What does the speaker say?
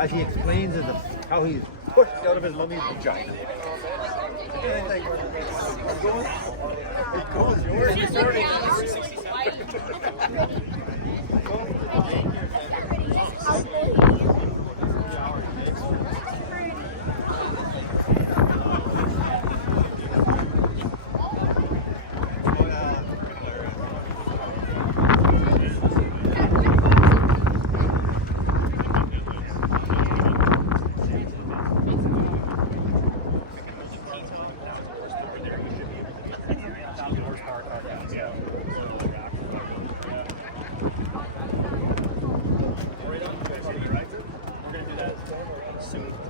as he explains it, how he's pushed out of his mummy's vagina. Soon.